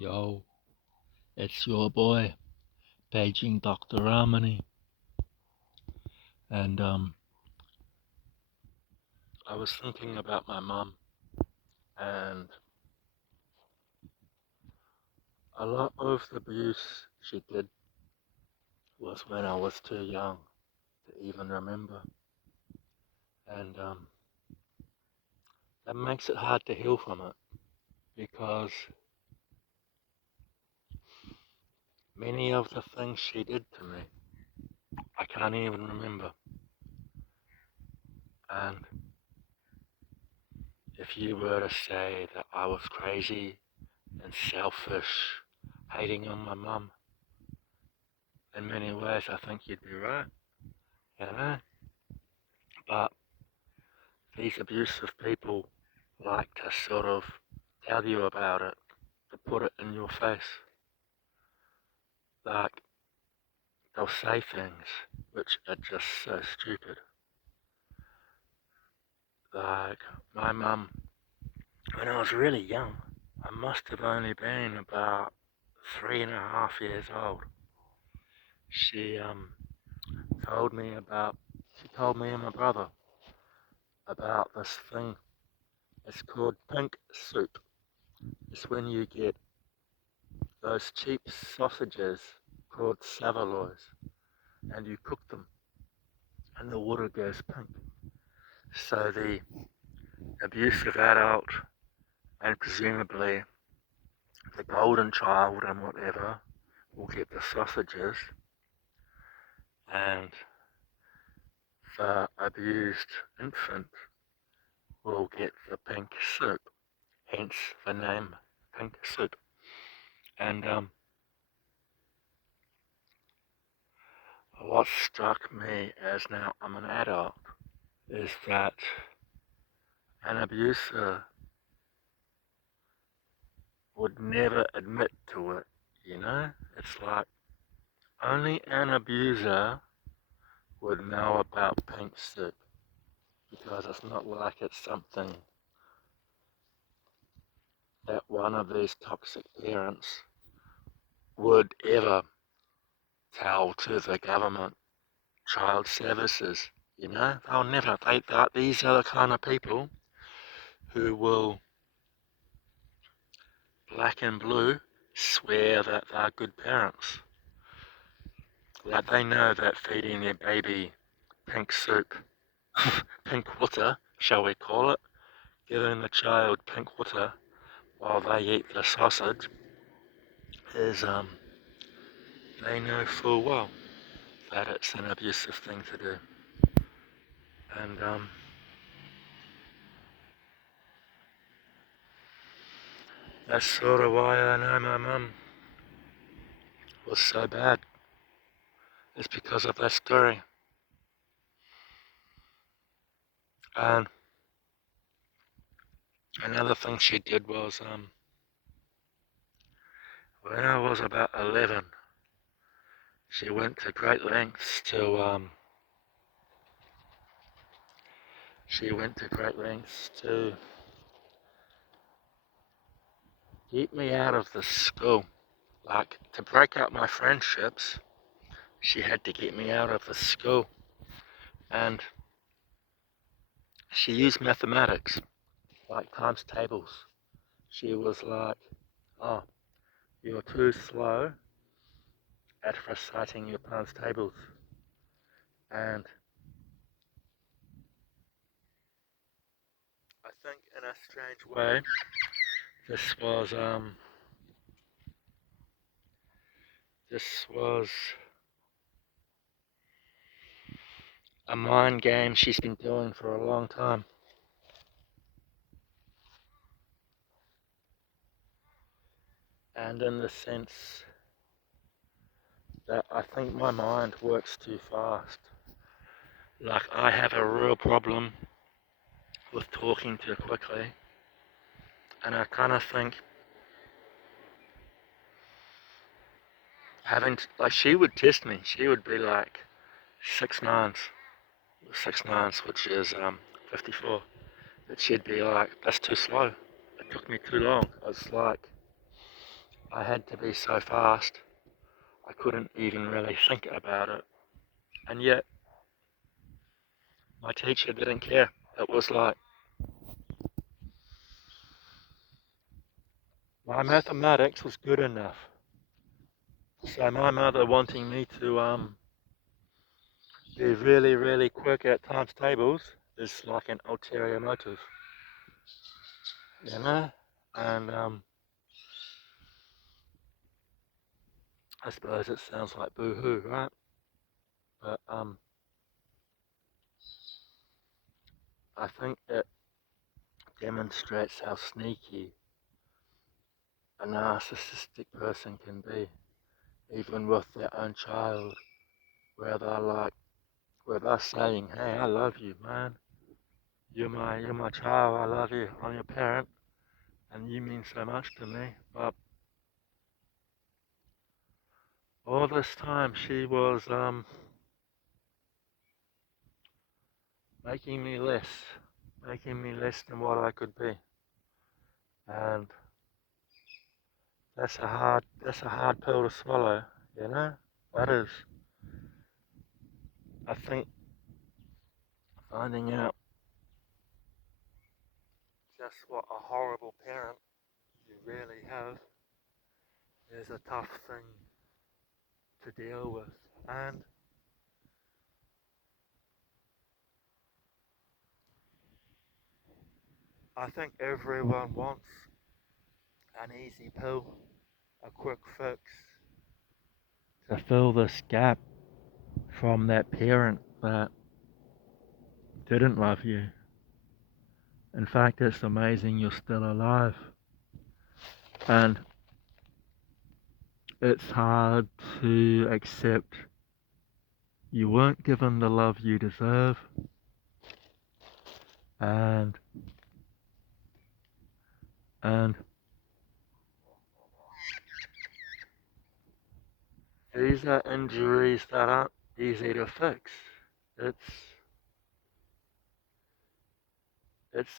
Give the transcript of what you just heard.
Yo, it's your boy, Beijing Dr. Ramani. And I was thinking about my mum, and a lot of the abuse she did was when I was too young to even remember. And that makes it hard to heal from it, because many of the things she did to me, I can't even remember. And if you were to say that I was crazy and selfish, hating on my mum, in many ways I think you'd be right, you know? But these abusive people like to sort of tell you about it, to put it in your face. Like, they'll say things which are just so stupid. Like, my mum, when I was really young, I must have only been about 3.5 years old. She told me and my brother about this thing. It's called pink soup. It's when you get those cheap sausages called saveloys, and you cook them, and the water goes pink. So the abusive adult, and presumably the golden child and whatever, will get the sausages, and the abused infant will get the pink soup, hence the name pink soup. And what struck me as now I'm an adult is that an abuser would never admit to it, you know? It's like only an abuser would know about pink soup, because it's not like it's something that one of these toxic parents would ever tell to the government child services, you know? They'll never. These are the kind of people who will, black and blue, swear that they're good parents. Like, they know that feeding their baby pink soup, pink water, shall we call it, giving the child pink water while they eat the sausage is, they know full well that it's an abusive thing to do. And that's sort of why I know my mum was so bad. It's because of that story. And another thing she did was, when I was about 11, she went to great lengths to get me out of the school. Like, to break up my friendships, she had to get me out of the school. And she used mathematics, like times tables. She was like, oh, you're too slow at reciting your times tables. And I think in a strange way, this was a mind game she's been doing for a long time. And in the sense that I think my mind works too fast. Like, I have a real problem with talking too quickly. And I kind of think like, she would test me. She would be like 6 9s, which is 54. But she'd be like, that's too slow. It took me too long. It's like, I had to be so fast, I couldn't even really think about it. And yet, my teacher didn't care. It was like, my mathematics was good enough. So my mother wanting me to be really, really quick at times tables is like an ulterior motive, you know? And I suppose it sounds like boo-hoo, right? But I think it demonstrates how sneaky a narcissistic person can be, even with their own child, where they're like, with us saying, "Hey, I love you, man. You're my child. I love you. I'm your parent, and you mean so much to me." But all this time, she was making me less, making me less than what I could be, and that's a hard pill to swallow, you know. That is, I think, finding out just what a horrible parent you really have is a tough thing to deal with. And I think everyone wants an easy pill, a quick fix to fill this gap from that parent that didn't love you. In fact, it's amazing you're still alive. And it's hard to accept you weren't given the love you deserve. And and these are injuries that aren't easy to fix. It's